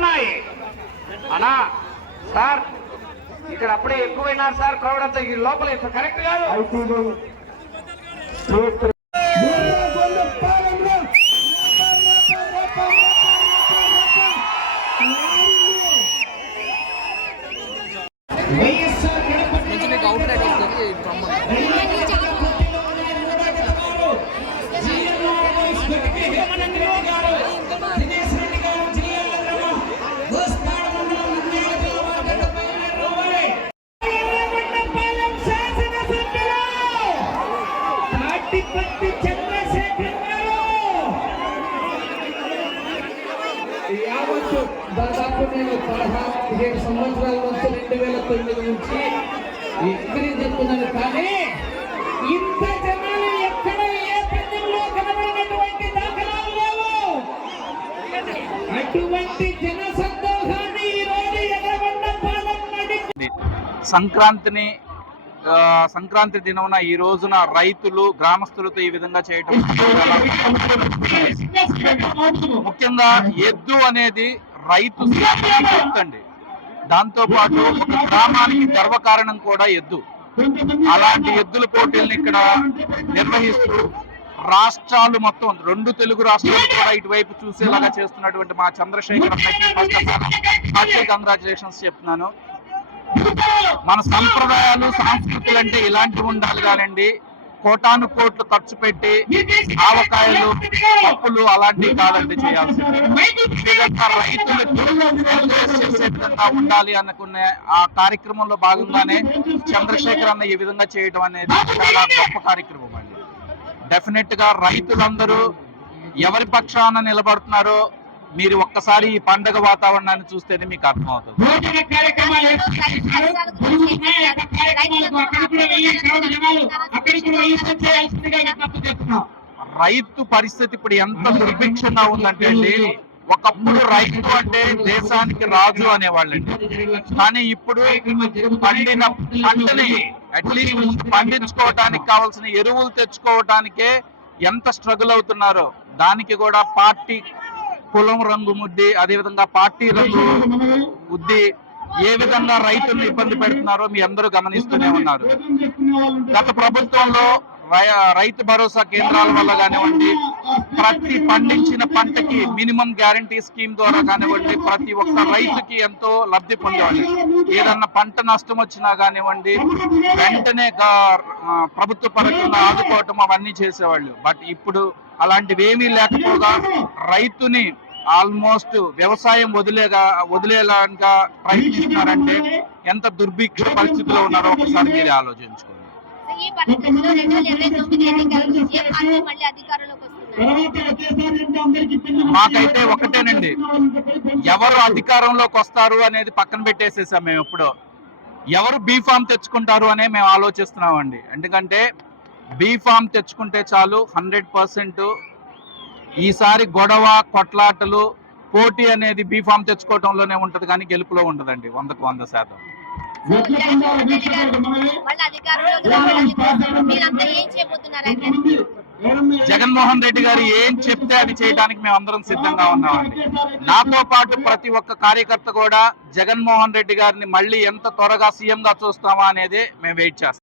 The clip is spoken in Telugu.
వస్తున్నాయి అనా సార్ ఇక్కడ అప్పుడే ఎక్కువైనారు సార్ క్రౌడ్ అంతా ఈ లోపల. కరెక్ట్ కాదు. యావత్తు దాదాపు నేను పదహారు పదిహేడు సంవత్సరాల నుంచి రెండు వేల తొమ్మిది నుంచి ఎక్కడికి చెప్తున్నాను కానీ ఇంత జనాలు ఎక్కడ ఏ పందెంలో కనబడినటువంటి దాఖలాలు లేవు. అటువంటి జన సంతోషాన్ని ఈరోజు రోజు ఎర్రగొండ సంక్రాంతిని సంక్రాంతి దినమున ఈ రోజున రైతులు గ్రామస్తులతో ఈ విధంగా చేయటం ముఖ్యంగా ఎద్దు అనేది రైతు శ్రమకి గుర్తండి దాంతో పాటు ఒక గ్రామానికి గర్వకారణం కూడా ఎద్దు. అలాంటి ఎద్దుల పోటీలను ఇక్కడ నిర్వహిస్తూ రాష్ట్రాలు మొత్తం రెండు తెలుగు రాష్ట్రాలు కూడా ఇటువైపు చూసేలాగా చేస్తున్నటువంటి మా చంద్రశేఖర్ అన్నకి కంగ్రాచులేషన్స్ చెప్తున్నాను. మన సంప్రదాయాలు సంస్కృతులు అంటే ఇలాంటివి ఉండాలి కానండి. కోటాను కోట్లు ఖర్చు పెట్టి ఆవకాయలు పప్పులు అలాంటివి కాదండి చేయాల్సింది. ఈ విధంగా రైతులకు చేసే విధంగా ఉండాలి అనుకునే ఆ కార్యక్రమంలో భాగంగానే చంద్రశేఖర్ అన్న ఈ విధంగా చేయడం అనేది చాలా గొప్ప కార్యక్రమం అండి. డెఫినెట్గా రైతులందరూ ఎవరి పక్షాన నిలబడుతున్నారో మీరు ఒక్కసారి ఈ పండగ వాతావరణాన్ని చూస్తేనే మీకు అర్థమవుతుంది. రైతు పరిస్థితి ఇప్పుడు ఎంత దుర్భిక్షంగా ఉందంటే అండి ఒకప్పుడు రైతు అంటే దేశానికి రాజు అనేవాళ్ళండి. కానీ ఇప్పుడు పండిన పంటని అట్లీస్ట్ పండించుకోవటానికి కావాల్సిన ఎరువులు తెచ్చుకోవటానికే ఎంత స్ట్రగుల్ అవుతున్నారో దానికి కూడా పార్టీ కులం రంగు ముద్ది అదేవిధంగా పార్టీ రంగు ఉద్ది ఏ విధంగా రైతులను ఇబ్బంది పెడుతున్నారో మీ అందరూ గమనిస్తూనే ఉన్నారు. గత ప్రభుత్వంలో రై- రైతు భరోసా కేంద్రాల వల్ల కానివ్వండి ప్రతి పండించిన పంటకి మినిమం గ్యారంటీ స్కీమ్ ద్వారా కానివ్వండి ప్రతి ఒక్క రైతుకి ఎంతో లబ్ధి పొందేవాళ్ళు. ఏదన్నా పంట నష్టం వచ్చినా కానివ్వండి వెంటనే ప్రభుత్వ పరంగా ఆదుకోవటం అవన్నీ చేసేవాళ్ళు. బట్ ఇప్పుడు అలాంటివి ఏమీ లేకపోగా రైతుని ఆల్మోస్ట్ వ్యవసాయం వదిలేగా వదిలేలాగా ప్రయత్నిస్తున్నారంటే ఎంత దుర్భిక్ష పరిస్థితిలో ఉన్నారో ఒకసారి మీరే ఆలోచించుకోండి. మాకైతే ఒకటేనండి. ఎవరు అధికారంలోకి వస్తారు అనేది పక్కన పెట్టేసేసాం మేము ఎప్పుడో. ఎవరు బీ ఫామ్ తెచ్చుకుంటారు అనే మేము ఆలోచిస్తున్నామండి. ఎందుకంటే బీ ఫామ్ తెచ్చుకుంటే చాలు హండ్రెడ్ పర్సెంట్. ఈసారి గొడవ కొట్లాటలు పోటీ అనేది బీ ఫామ్ తెచ్చుకోవటంలోనే ఉంటది కానీ గెలుపులో ఉండదండి వందకు వంద శాతం. జగన్మోహన్ రెడ్డి గారు ఏం చేయబోతున్నారు అయితే జగన్మోహన్ రెడ్డి గారు ఏం చెప్తే అది చేయడానికి మేము అందరం సిద్ధంగా ఉన్నామండి. నాతో పాటు ప్రతి ఒక్క కార్యకర్త కూడా జగన్మోహన్ రెడ్డి గారిని మళ్ళీ ఎంత త్వరగా సీఎం గా చూస్తామా అనేది మేము వెయిట్ చేస్తాం.